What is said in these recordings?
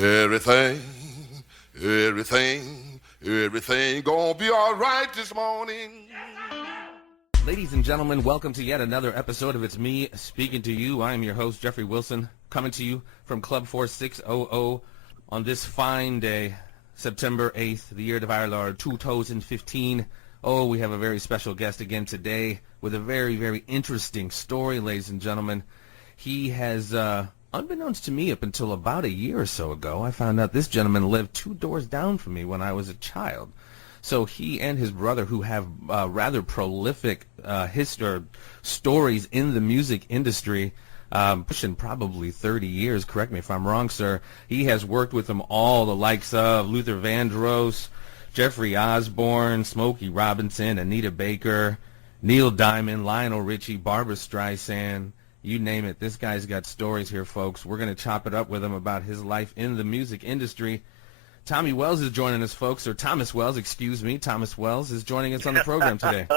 Everything, everything gonna be all right this morning. Ladies and gentlemen, welcome to yet another episode of It's Me Speaking to You. I am your host, Jeffrey Wilson, coming to you from Club 4600 on this fine day, September 8th, the year of our Lord 2015. Oh, we have a very special guest again today with a very, very interesting story, ladies and gentlemen. He has, unbeknownst to me up until about a year or so ago, I found out this gentleman lived 2 doors down from me when I was a child. So he and his brother, who have rather prolific stories in the music industry, pushing probably 30 years, correct me if I'm wrong, sir. He has worked with them all, the likes of Luther Vandross, Jeffrey Osborne, Smokey Robinson, Anita Baker, Neil Diamond, Lionel Ritchie, Barbra Streisand, you name it. This guy's got stories here, folks. We're going to chop it up with him about his life in the music industry. Tommy Wells is joining us, folks, or Thomas Wells, excuse me. Thomas Wells is joining us on the program today.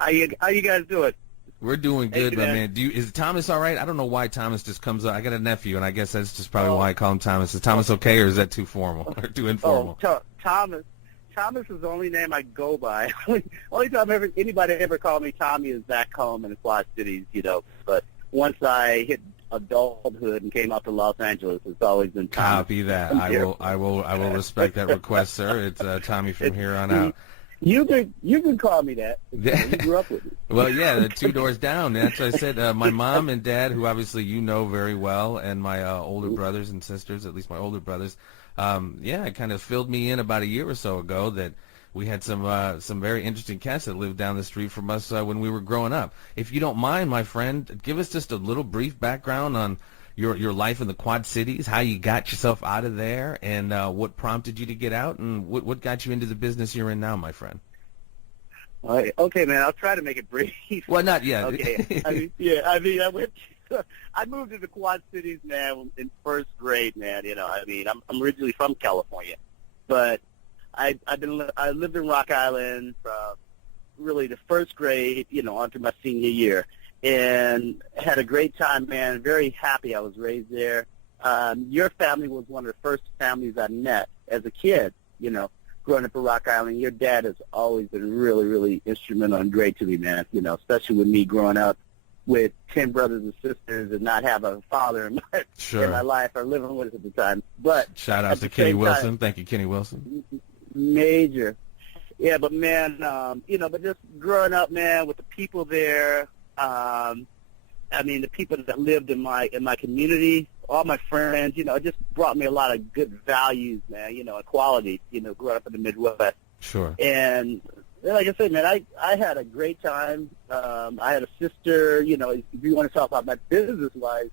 How you guys doing? We're doing good, my man. Is Thomas all right? I don't know why Thomas just comes up. I got a nephew, and I guess that's just probably why I call him Thomas. Is Thomas okay, or is that too formal or too informal? Thomas is the only name I go by. only time anybody ever called me Tommy is back home in the Quad Cities, But once I hit adulthood and came out to Los Angeles, it's always been Thomas. Copy that. I will respect that request, sir. It's Tommy from here on out. You can call me that. You grew up with me. Well, yeah, the 2 doors down. That's what I said. My mom and dad, who obviously you know very well, and my older brothers and sisters, at least my older brothers, it kind of filled me in about a year or so ago that we had some very interesting cats that lived down the street from us when we were growing up. If you don't mind, my friend, give us just a little brief background on your life in the Quad Cities, how you got yourself out of there, and what prompted you to get out, and what got you into the business you're in now, my friend. All right. Okay, man, I'll try to make it brief. Well, not yet. Okay. I moved to the Quad Cities, man, in first grade, man. I'm originally from California, but I lived in Rock Island from really the first grade, on to my senior year, and had a great time, man. Very happy I was raised there. Your family was one of the first families I met as a kid, growing up in Rock Island. Your dad has always been really, really instrumental and great to me, man, especially with me growing up with 10 brothers and sisters and not have a father in my life or living with us at the time. But shout out to Kenny Wilson. Thank you, Kenny Wilson. Major. Yeah, but man, but just growing up, man, with the people there, the people that lived in my community, all my friends, it just brought me a lot of good values, man, and qualities, growing up in the Midwest. Sure. And like I said, man, I had a great time. I had a sister, if you want to talk about my business-wise,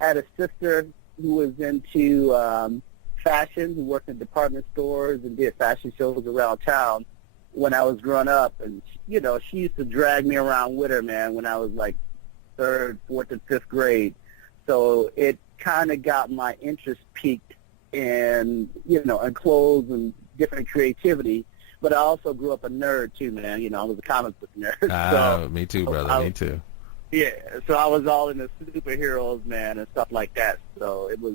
I had a sister who was into fashion, who worked in department stores and did fashion shows around town when I was growing up. And, she used to drag me around with her, man, when I was like 3rd, 4th, and 5th grade. So it kind of got my interest peaked in, in clothes and different creativity. But I also grew up a nerd, too, man. I was a comic book nerd. Me too, brother. Me too. Yeah, so I was all into superheroes, man, and stuff like that. So it was,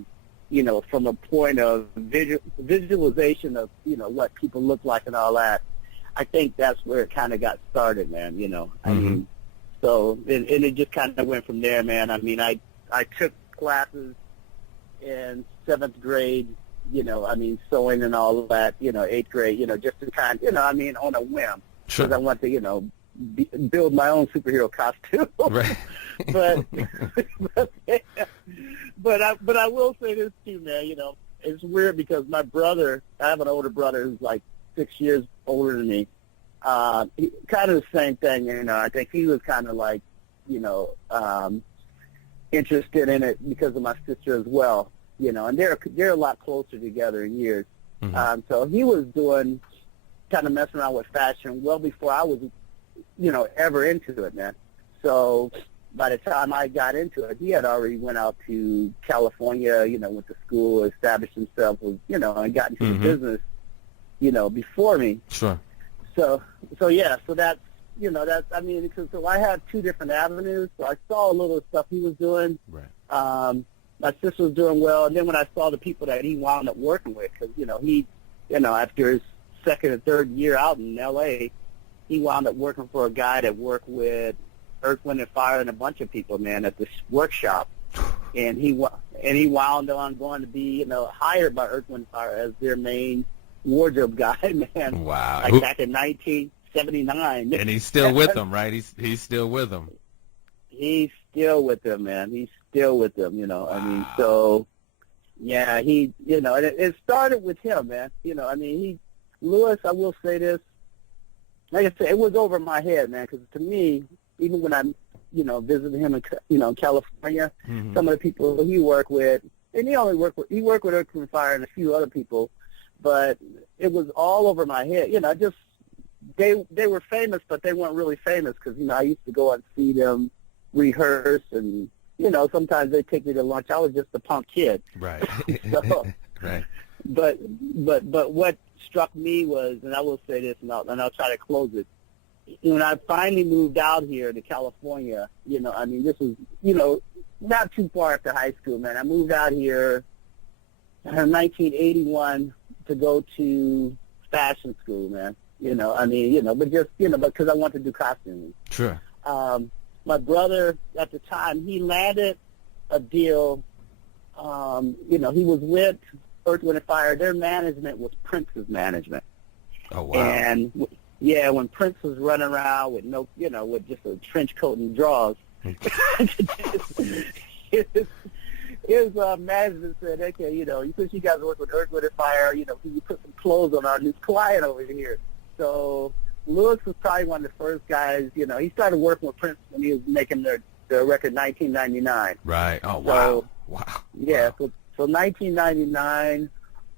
from a point of visualization of, what people look like and all that, I think that's where it kind of got started, man, I mean, so, and it just kind of went from there, man. I mean, I took classes in 7th grade, sewing and all of that, 8th grade, just to kind of, on a whim. Sure. Because I want to, build my own superhero costume. Right. but I will say this too, man. It's weird because my brother, I have an older brother who's like 6 years older than me. He, kind of the same thing, I think he was kind of like, interested in it because of my sister as well, and they're a lot closer together in years. So he was doing, kind of messing around with fashion well before I was, ever into it, man. So by the time I got into it, he had already went out to California, went to school, established himself, and got into the business, before me. Sure. So that's, so I had 2 different avenues. So I saw a little stuff he was doing. Right. my sister was doing well, and then when I saw the people that he wound up working with, because, after his second or third year out in L.A., he wound up working for a guy that worked with Earth, Wind, and Fire and a bunch of people, man, at this workshop. And he wound on going to be, hired by Earth, Wind, and Fire as their main wardrobe guy, man. Wow. Like back in 1979. And he's still with them, right? He's still with them. He's still with them, man. He's still with them, Wow. I mean, so, yeah, he, and it started with him, man. Lewis, I will say this, like I said, it was over my head, man, because to me, even when I, visited him in, California, Mm-hmm. some of the people he worked with, and he worked with Earth, Wind & Fire and a few other people, but it was all over my head. They were famous, but they weren't really famous because, I used to go and see them rehearse, and, sometimes they'd take me to lunch. I was just a punk kid. Right. So, Right. But what struck me was, and I will say this, and I'll try to close it. When I finally moved out here to California, this was, not too far after high school, man. I moved out here in 1981 to go to fashion school, man. But just, because I wanted to do costumes. Sure. My brother at the time, he landed a deal. He was with Earth, Wind & Fire. Their management was Prince's management. Oh, wow. And, when Prince was running around with with just a trench coat and drawers, his management said, okay, since you guys work with Earth, Wind & Fire, can you put some clothes on our new client over here? So Lewis was probably one of the first guys, he started working with Prince when he was making their record 1999. Right. Oh, wow. So, wow. Yeah, Wow. so 1999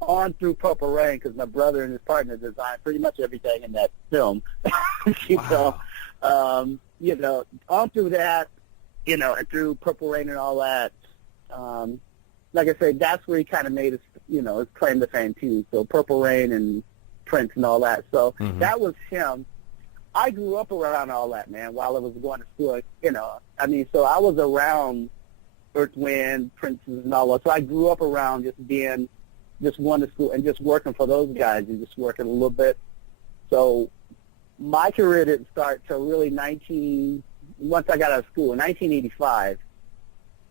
on through Purple Rain, because my brother and his partner designed pretty much everything in that film. Wow. On through that, and through Purple Rain and all that. Like I said, that's where he kind of made his claim to fame too. So Purple Rain and Prince and all that. So that was him. I grew up around all that, man, while I was going to school. So I was around Earth, Wind, Prince's and all that. So I grew up around just going to school and just working for those guys and just working a little bit. So my career didn't start till really once I got out of school. In 1985,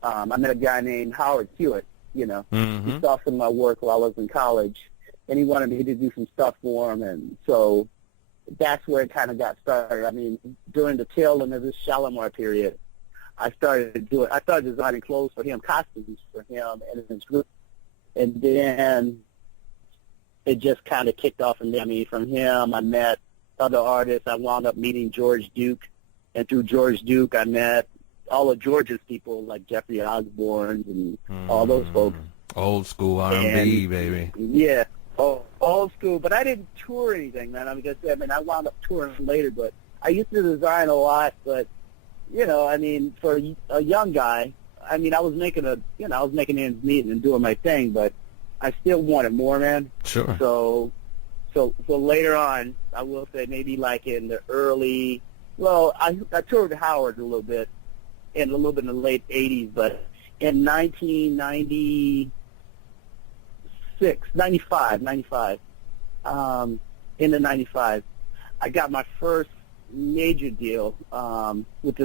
I met a guy named Howard Hewitt, He saw some of my work while I was in college, and he wanted me to do some stuff for him, and so that's where it kind of got started. I mean, during the tail end of this Shalimar period, I started designing clothes for him, costumes for him and his group, and then it just kind of kicked off from there. I mean, from him, I met other artists. I wound up meeting George Duke, and through George Duke, I met all of George's people, like Jeffrey Osborne and all those folks. Old school R&B, baby. Yeah, old school. But I didn't tour anything, man. I wound up touring later, but I used to design a lot. But for a young guy, I was making ends meet and doing my thing, but I still wanted more, man. Sure. So later on, I will say maybe like in the early, I toured with Howard a little bit in the late 80s, but in 95, in the 95, I got my first major deal with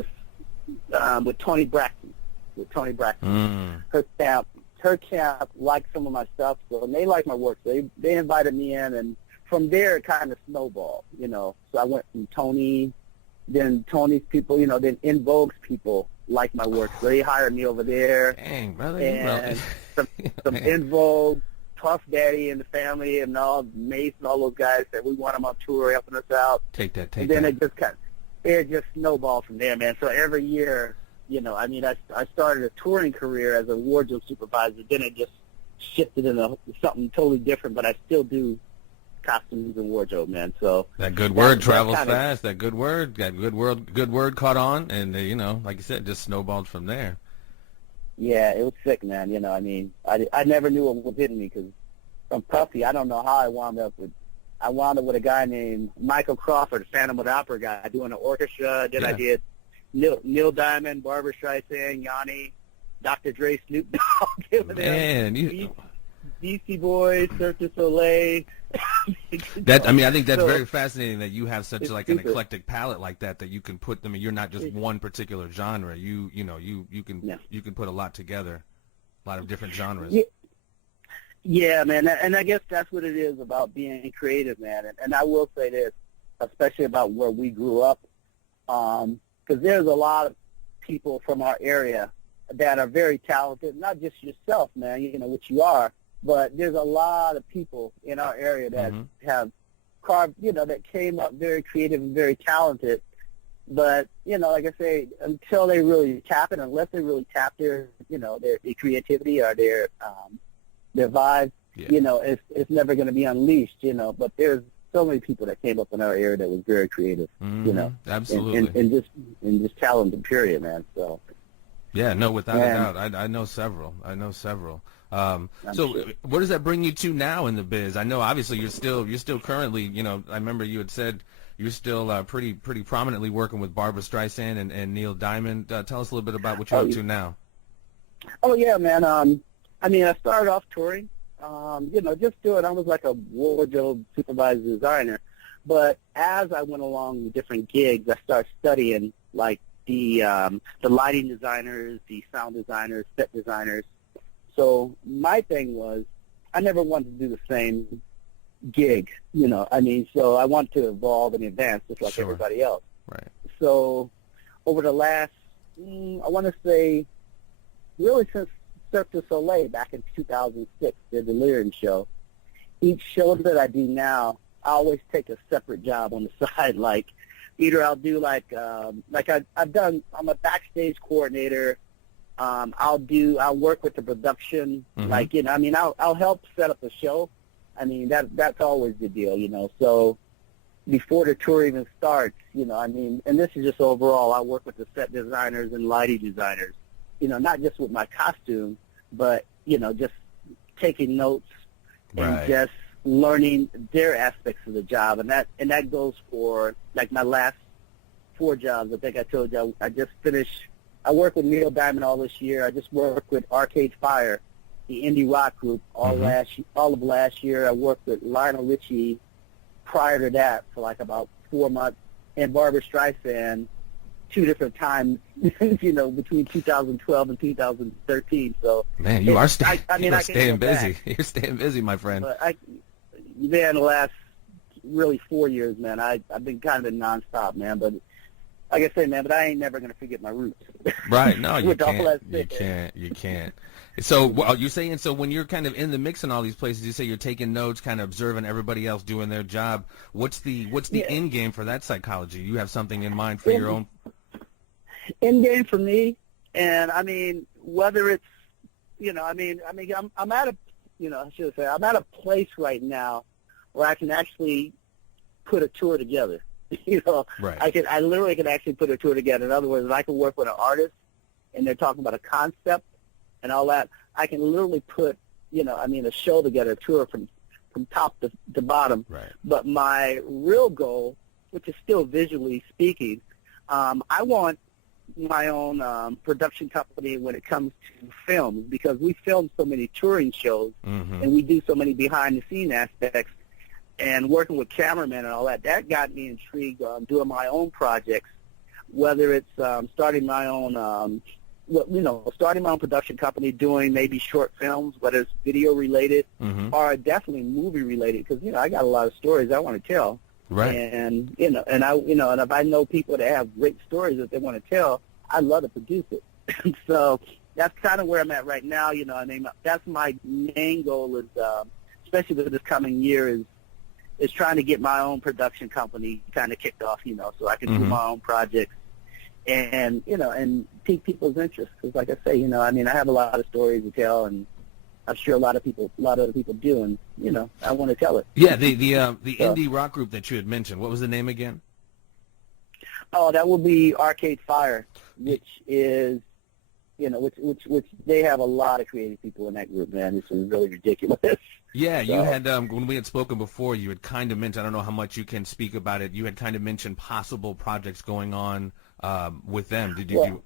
Tony Braxton. Her camp liked some of my stuff, and they liked my work. So they invited me in, and from there it kind of snowballed, So I went from Tony, then Tony's people, then In Vogue's people liked my work, so they hired me over there. Dang, brother. And some In Vogue, Puff Daddy and the family and all, Mace and all those guys said we want them on tour helping us out. And then it just snowballed from there, man. So every year, I started a touring career as a wardrobe supervisor. Then it just shifted into something totally different, but I still do costumes and wardrobe, man. So that good word travels fast. That good word caught on, and like you said, just snowballed from there. Yeah, it was sick, man. I never knew what was hitting me because from Puffy, I don't know how I wound up with a guy named Michael Crawford, Phantom of the Opera guy, doing an orchestra. Then I did Neil Diamond, Barbra Streisand, Yanni, Dr. Dre, Snoop Dogg. Man, Beastie Boys, Cirque du Soleil. I mean, I think that's very fascinating that you have such like an stupid. eclectic palette like that you can put them. You're not just one particular genre. You can put a lot together, a lot of different genres. Yeah, man, and I guess that's what it is about being creative, man. And I will say this, especially about where we grew up, because there's a lot of people from our area that are very talented. Not just yourself, man, which you are. But there's a lot of people in our area that have carved, that came up very creative and very talented. But, like I say, until they really tap it, unless they really tap their creativity or their vibe, it's never going to be unleashed, But there's so many people that came up in our area that was very creative, Absolutely. And just talented, period, man. So. Yeah, no, without a doubt. I know several. So sure. where does that bring you to now in the biz? I know obviously you're still currently, I remember you had said you're still pretty prominently working with Barbra Streisand and Neil Diamond. Tell us a little bit about what you're up to now. Oh yeah, man. I mean, I started off touring, just doing, I was like a wardrobe supervisor designer, but as I went along with different gigs, I started studying like the lighting designers, the sound designers, set designers. So my thing was, I never wanted to do the same gig, so I wanted to evolve and advance just like everybody else. Right. So over the last, I want to say, really since Cirque du Soleil back in 2006, the Delirium show, each show that I do now, I always take a separate job on the side. Like either I'll do I'm a backstage coordinator. I'll work with the production, I'll help set up the show. I mean, that's always the deal, So before the tour even starts, and this is just overall, I work with the set designers and lighting designers, not just with my costume, but, just taking notes and just learning their aspects of the job. And that goes for, like, my last 4 jobs. I think I told you I just finished. I worked with Neil Diamond all this year. I just worked with Arcade Fire, the indie rock group, all of last year. I worked with Lionel Ritchie prior to that for like about 4 months, and Barbra Streisand 2 different times, between 2012 and 2013. So man, you are staying busy. Back. You're staying busy, my friend. But the last really 4 years, man, I've been kind of nonstop, man. But like I say, man, but I ain't never gonna forget my roots. Right? No, you can't. You can't. So you're saying, so when you're kind of in the mix in all these places, you say you're taking notes, kind of observing everybody else doing their job. What's the end game for that psychology? You have something in mind for your own? End game for me, and I mean, whether it's, I'm at a, I should say, I'm at a place right now where I can actually put a tour together. Right. I literally can actually put a tour together. In other words, if I can work with an artist and they're talking about a concept and all that, I can literally put, a show together, a tour from top to bottom. Right. But my real goal, which is still visually speaking, I want my own production company when it comes to films, because we film so many touring shows and we do so many behind-the-scene aspects. And working with cameramen and all that got me intrigued on doing my own projects, whether it's starting my own production company, doing maybe short films, whether it's video related or definitely movie related, because I got a lot of stories I want to tell. Right. And and if I know people that have great stories that they want to tell, I'd love to produce it. So that's kind of where I'm at right now. That's my main goal is, especially with this coming year, is trying to get my own production company kind of kicked off, so I can do my own projects and, and pique people's interest. Because like I say, I have a lot of stories to tell, and I'm sure a lot of other people do, and, I want to tell it. Yeah, the indie rock group that you had mentioned, what was the name again? Oh, that will be Arcade Fire, which is, which they have a lot of creative people in that group, man. This is really ridiculous. Yeah, you had, when we had spoken before, you had kind of mentioned, I don't know how much you can speak about it, you had kind of mentioned possible projects going on with them. Did you do?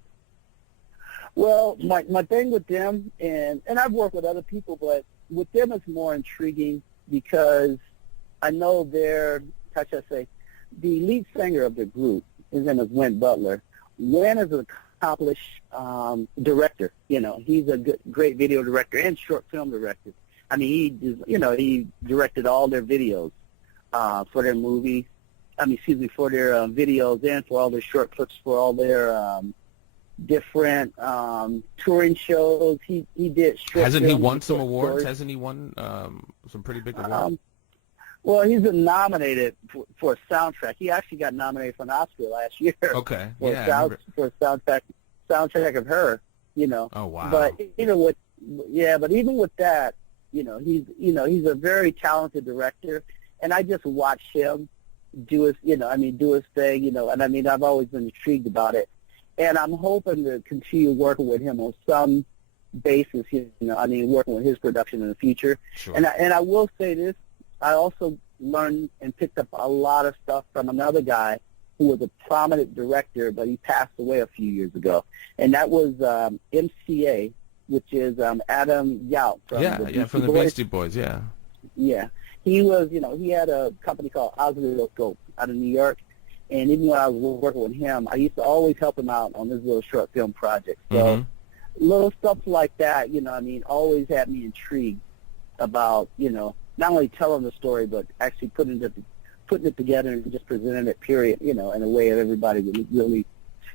Well, my thing with them, and I've worked with other people, but with them it's more intriguing because I know they're, how should I say, the lead singer of the group, his name is Win Butler. Win is an accomplished director. He's a great video director and short film director. I mean, he directed all their videos for their movies. For their videos and for all their short clips for all their different touring shows. He did short. Hasn't he won some short awards? stories. Hasn't he won some pretty big awards? Well, he's been nominated for a soundtrack. He actually got nominated for an Oscar last year. Okay, For yeah. for a soundtrack of Her. Oh wow. But even with that, he's a very talented director, and I just watch him do his thing, and I've always been intrigued about it, and I'm hoping to continue working with him on some basis, working with his production in the future. Sure. And I will say this, I also learned and picked up a lot of stuff from another guy who was a prominent director, but he passed away a few years ago, and that was MCA, which is Adam Yauch from the Beastie Boys, yeah. Yeah. He was, he had a company called Oscilloscope out of New York, and even when I was working with him, I used to always help him out on his little short film projects. So little stuff like that, always had me intrigued about, not only telling the story, but actually putting it together and just presenting it, period, in a way that everybody would really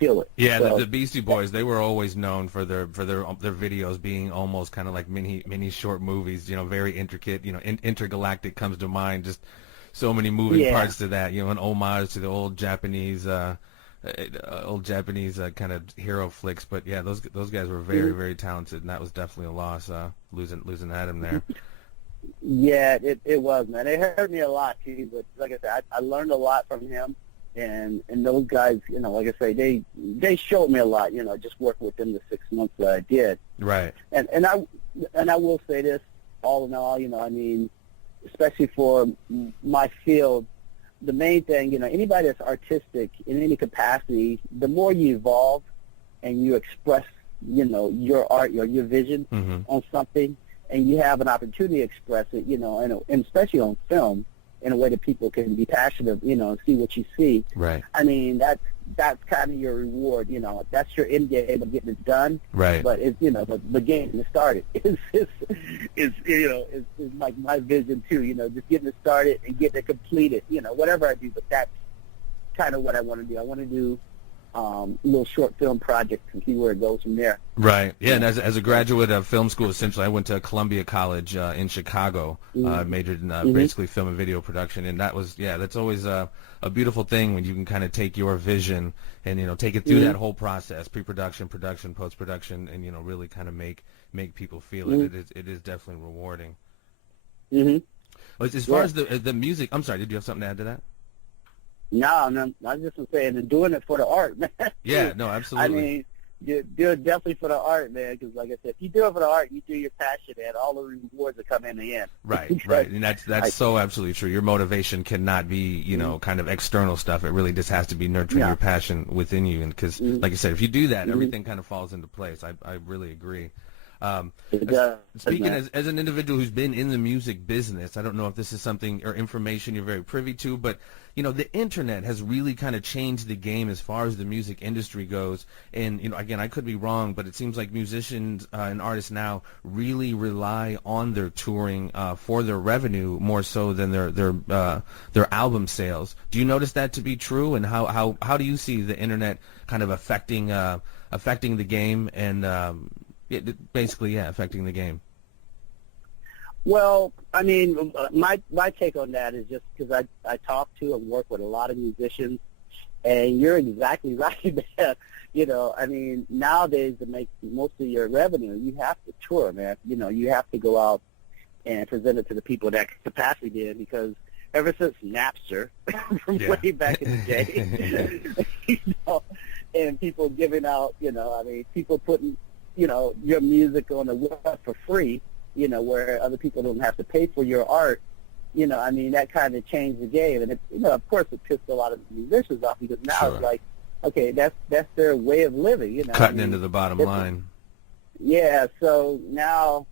feel it. Yeah, so, the Beastie Boys, they were always known for their videos being almost kind of like mini short movies, very intricate, Intergalactic comes to mind, just so many moving parts to that, an homage to the old Japanese kind of hero flicks. But yeah, those guys were very, very talented, and that was definitely a loss, losing Adam there. Yeah, it was, man. It hurt me a lot too, but like I said, I learned a lot from him. And those guys, like I say, they showed me a lot, just working with them the 6 months that I did. Right. And I will say this, all in all, especially for my field, the main thing, anybody that's artistic in any capacity, the more you evolve and you express, your art, your vision on something, and you have an opportunity to express it, and especially on film, in a way that people can be passionate, and see what you see. Right. That's kind of your reward, That's your end game of getting it done. Right. But it's, the game to start it is like my vision too. Just getting it started and getting it completed. Whatever I do, but that's kind of what I want to do. I want to do little short film projects and see where it goes from there. Right. Yeah, and as a graduate of film school, essentially, I went to Columbia College in Chicago, majored in basically film and video production, and that's always a beautiful thing when you can kind of take your vision and take it through that whole process, pre-production, production, post-production, and really kind of make people feel it. It is definitely rewarding. As far as the music, I'm sorry, did you have something to add to that? No, I was just saying, and doing it for the art, man. Yeah, no, absolutely. You do it definitely for the art, man, because like I said, if you do it for the art, you do your passion, man, all the rewards that come in the end. Right, and that's so absolutely true. Your motivation cannot be, kind of external stuff. It really just has to be nurturing your passion within you, and because, like you said, if you do that, everything kind of falls into place. I really agree. Speaking as an individual who's been in the music business, I don't know if this is something or information you're very privy to, but the internet has really kind of changed the game as far as the music industry goes. And again, I could be wrong, but it seems like musicians and artists now really rely on their touring for their revenue more so than their album sales. Do you notice that to be true? And how do you see the internet kind of affecting the game and affecting the game? Well, my take on that is just because I talk to and work with a lot of musicians, and you're exactly right, man. Nowadays to make most of your revenue, you have to tour, man. You have to go out and present it to the people that capacity did, because ever since Napster, from way back in the day, and people giving out, people putting, your music on the web for free, where other people don't have to pay for your art, that kind of changed the game. And, of course it pissed a lot of musicians off, because now it's like, okay, that's their way of living, Cutting into the bottom line. Yeah, so now,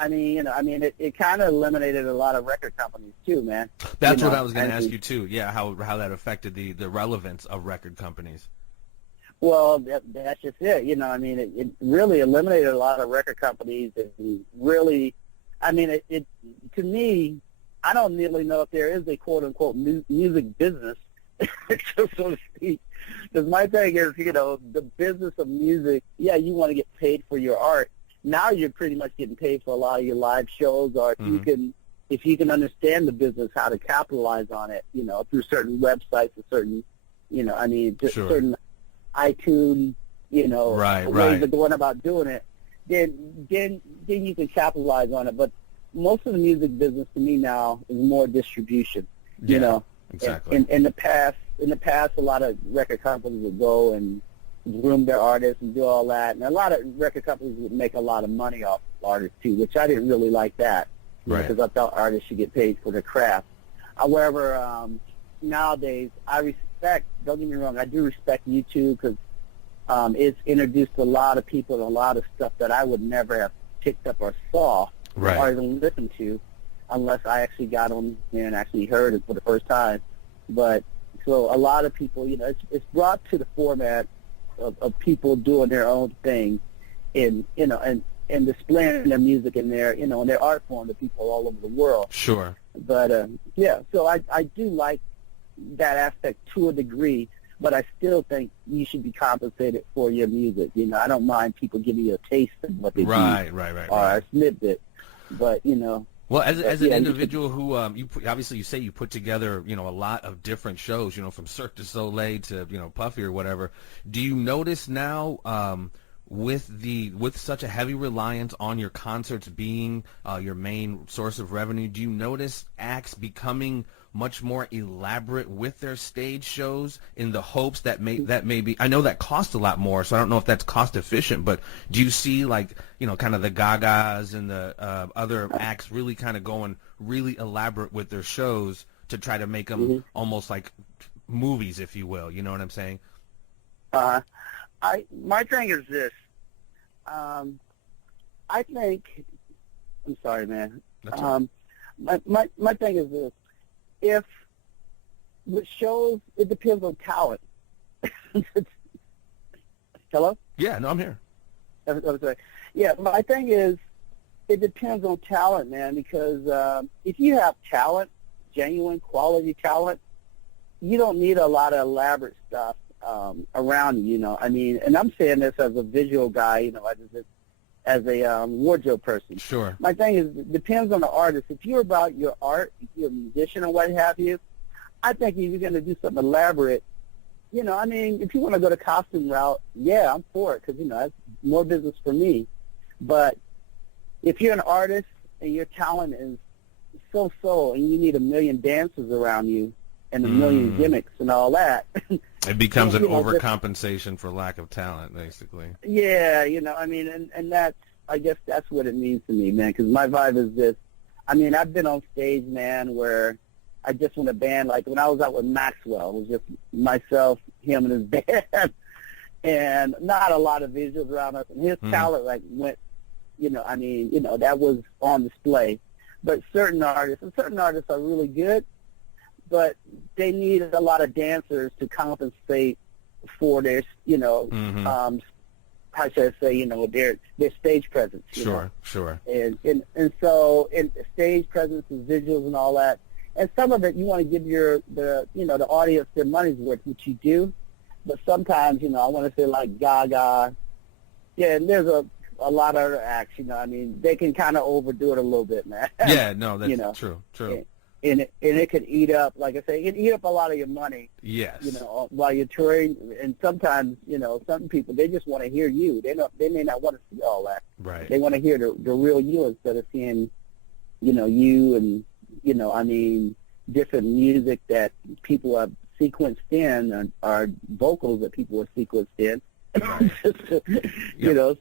it kind of eliminated a lot of record companies too, man. That's what I was going to ask you too. Yeah, how that affected the relevance of record companies. Well, that's just it. It really eliminated a lot of record companies, and really, to me, I don't really know if there is a quote unquote music business, so to speak. Because my thing is, the business of music. Yeah, you want to get paid for your art. Now you're pretty much getting paid for a lot of your live shows, or if you can understand the business, how to capitalize on it, through certain websites or certain, Sure. certain iTunes, ways of going about doing it, then you can capitalize on it. But most of the music business to me now is more distribution. Exactly. In the past, a lot of record companies would go and groom their artists and do all that, and a lot of record companies would make a lot of money off artists too, which I didn't really like that, because I thought artists should get paid for their craft. However, nowadays I respect. Don't get me wrong, I do respect YouTube because it's introduced a lot of people and a lot of stuff that I would never have picked up or saw or even listened to unless I actually got on there and actually heard it for the first time. But so a lot of people, it's brought to the format of people doing their own thing, and displaying their music and their and their art form to people all over the world. Sure. But so I do like that aspect to a degree, but I still think you should be compensated for your music. I don't mind people giving you a taste of what they do, Right. or a snippet, but Well, as an individual who obviously you say you put together a lot of different shows, from Cirque de Soleil to Puffy or whatever. Do you notice now with such a heavy reliance on your concerts being your main source of revenue, do you notice acts becoming much more elaborate with their stage shows in the hopes that maybe I know that costs a lot more, so I don't know if that's cost efficient, but do you see kind of the Gagas and the other acts really kind of going really elaborate with their shows to try to make them almost like movies, if you will? You know what I'm saying? My thing is this. I think. I'm sorry, man. That's all right. My thing is this. If with shows, it depends on talent. Hello? Yeah, no, I'm here. I'm sorry. Yeah, my thing is, it depends on talent, man, because if you have talent, genuine quality talent, you don't need a lot of elaborate stuff around you, and I'm saying this as a visual guy, as a wardrobe person. Sure. My thing is, it depends on the artist. If you're about your art, if you're a musician or what have you, I think if you're going to do something elaborate, if you want to go the costume route, yeah, I'm for it, because, that's more business for me. But if you're an artist and your talent is so-so and you need a million dancers around you and a million gimmicks and all that. It becomes an overcompensation for lack of talent, basically. Yeah, and that's, I guess that's what it means to me, man, because my vibe is this. I've been on stage, man, where I just want a band, like when I was out with Maxwell, it was just myself, him, and his band, and not a lot of visuals around us, and his talent, went, that was on display. But certain artists are really good, but they need a lot of dancers to compensate for their, how should I say, their stage presence. Sure. And so stage presence and visuals and all that. And some of it you want to give the audience their money's worth, which you do. But sometimes, I want to say like Gaga. Yeah, and there's a lot of other acts, they can kind of overdo it a little bit, man. Yeah, no, that's true. And it could eat up, like I say, it can eat up a lot of your money. Yes. While you're touring, and sometimes, some people, they just want to hear you. They may not want to see all that. Right. They want to hear the real you instead of seeing, you and, different music that people have sequenced in, or vocals that people have sequenced in. Right.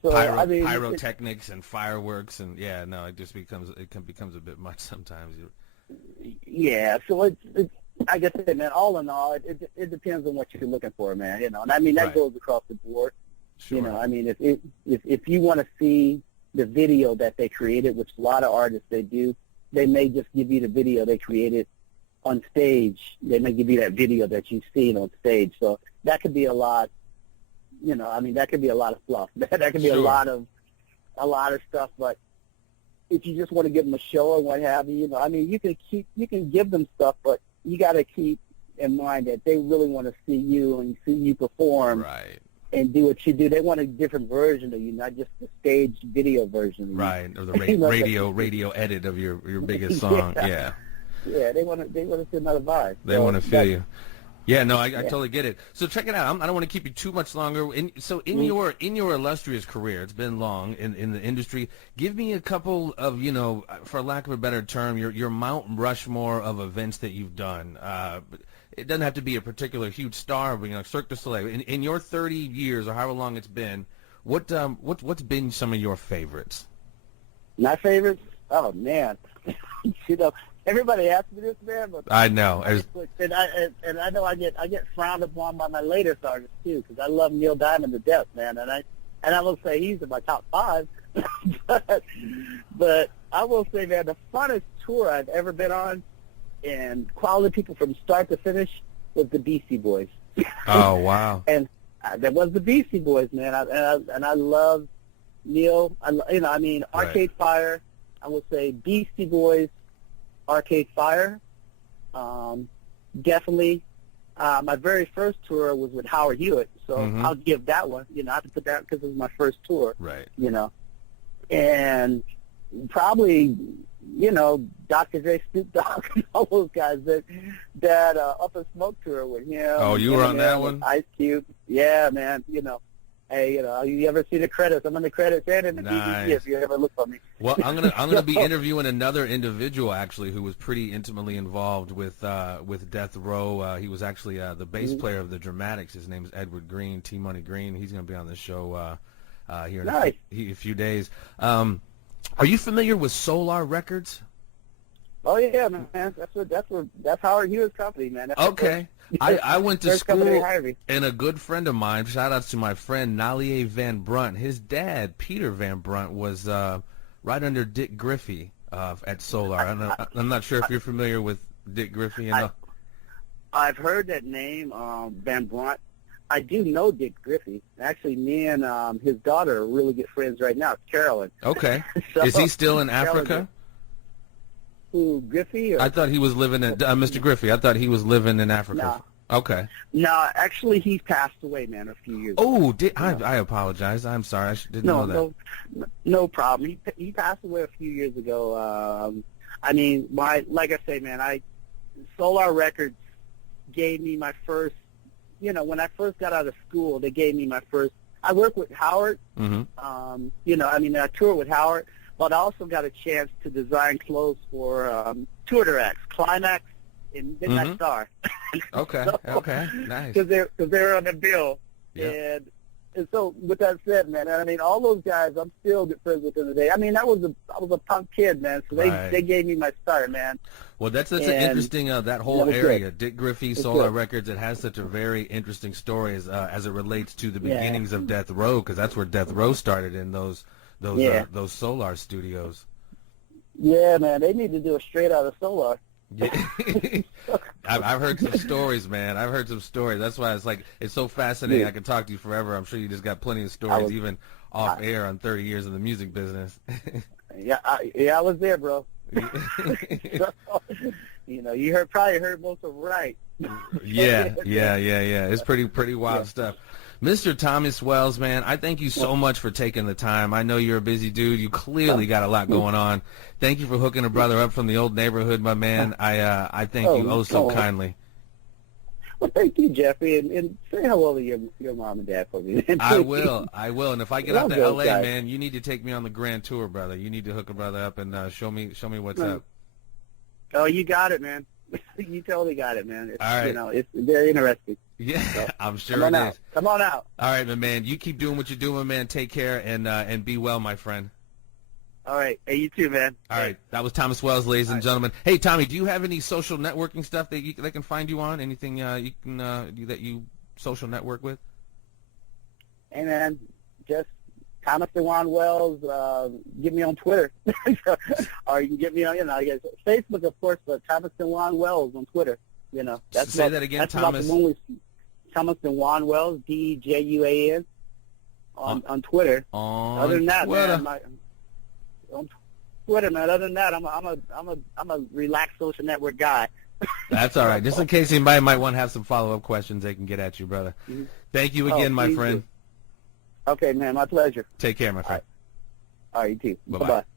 So pyrotechnics and fireworks, and it just becomes a bit much sometimes. Yeah, so it's like I said, man, all in all, it depends on what you're looking for, man, and that goes across the board. You know, I mean, if you want to see the video that they created, which a lot of artists they do, they may just give you the video they created on stage. They may give you that video that you've seen on stage. So that could be a lot. You know, I mean, that could be a lot of fluff. That could be a lot of stuff. But if you just want to give them a show or what have you, you know, I mean, you can give them stuff, but you got to keep in mind that they really want to see you and see you perform. Right. And do what you do. They want a different version of you, not just the stage video version of you. Right, or the radio edit of your biggest song. Yeah. Yeah, they want to see another vibe. They want to feel you. Yeah, no, I totally get it. So check it out. I don't want to keep you too much longer. In your illustrious career, it's been long in the industry. Give me a couple of, you know, for lack of a better term, your Mount Rushmore of events that you've done. It doesn't have to be a particular huge star, but, you know, Cirque du Soleil. In your 30 years or however long it's been, what's been some of your favorites? My favorites? Oh man, you know, everybody asks me this, man. But I know, and I know I get frowned upon by my latest artists too, because I love Neil Diamond to death, man, and I will say he's in my top 5. but I will say, man, the funnest tour I've ever been on, and quality people from start to finish, was the Beastie Boys. Oh, wow. And that was the Beastie Boys, man. I love Neil. Arcade Fire. I would say Beastie Boys, Arcade Fire. Definitely. My very first tour was with Howard Hewitt, so I'll give that one. You know, I have to put that because it was my first tour. Right. You know, and probably, you know, Dr. Dre, Snoop Dogg, and all those guys that Up in Smoke tour with him. Oh, you were on that one? Ice Cube. Yeah, man. You know, hey, you know, you ever see the credits? I'm on the credits and in the DVD if you ever look for me. Well, I'm gonna be interviewing another individual actually who was pretty intimately involved with Death Row. He was actually the bass player of the Dramatics. His name is Edward Green, T Money Green. He's gonna be on the show here in a few days. Are you familiar with Solar Records? Oh yeah, man. That's Howard Hewitt's company, man. That's okay. I went to school, and a good friend of mine, shout outs to my friend Nalier Van Brunt, his dad, Peter Van Brunt, was right under Dick Griffey at Solar. I'm not sure if you're familiar with Dick Griffey. I've heard that name, Van Brunt. I do know Dick Griffey. Actually, me and his daughter are really good friends right now, Carolyn. Okay. So, is he still in Africa? Who, Griffey? Or? I thought he was living in, Mr. Griffey, I thought he was living in Africa. No. Okay. No, actually, he passed away, man, a few years ago. Oh, I apologize. I'm sorry. I didn't know that. No problem. He passed away a few years ago. I mean, like I say, man, Solar Records gave me my first, you know, when I first got out of school, they gave me my first, I worked with Howard. You know, I mean, I toured with Howard. But I also got a chance to design clothes for two of their acts, Climax and Midnight Star. Okay, okay, nice. Because they're on the bill. Yep. And so with that said, man, I mean, all those guys, I'm still good friends with them today. I mean, I was a punk kid, man, so they gave me my start, man. Well, that's an interesting, that whole area, Dick Griffey, Solar Records, it has such a very interesting story as it relates to the beginnings of Death Row, because that's where Death Row started in those Solar studios. Yeah, man, they need to do it straight out of Solar. Yeah. I've heard some stories, man. I've heard some stories. That's why it's so fascinating. I could talk to you forever. I'm sure you just got plenty of stories, even off air on 30 years in the music business. I was there, bro. So, you know, you probably heard most of them right. Yeah. It's pretty wild stuff. Mr. Thomas Wells, man, I thank you so much for taking the time. I know you're a busy dude. You clearly got a lot going on. Thank you for hooking a brother up from the old neighborhood, my man. I thank you so kindly. Well, thank you, Jeffrey, and say hello to your mom and dad for me. I will. And if I get out to L.A., man, you need to take me on the grand tour, brother. You need to hook a brother up and show me what's up. Oh, you got it, man. You totally got it, man. All right. You know, it's very interesting. Yeah, so, I'm sure it is. Come on out. All right, my man. You keep doing what you're doing, man. Take care and be well, my friend. All right. Hey, you too, man. All right. That was Thomas Wells, ladies and gentlemen. Hey, Tommy, do you have any social networking stuff that they can find you on? Anything you can that you social network with? Hey, man, just Thomas DeJuan Wells. Get me on Twitter, or you can get me on, I guess Facebook, of course, but Thomas DeJuan Wells on Twitter. That's Say that again, Thomas. Thomas DeJuan Wells, DJUAN, on Twitter. Other than that, Twitter. man, on Twitter, man. Other than that, I'm a relaxed social network guy. That's all right. Just in case anybody might want to have some follow-up questions, they can get at you, brother. Mm-hmm. Thank you again, my friend. Okay, man, my pleasure. Take care, my friend. All right, you too. Bye-bye. Bye-bye.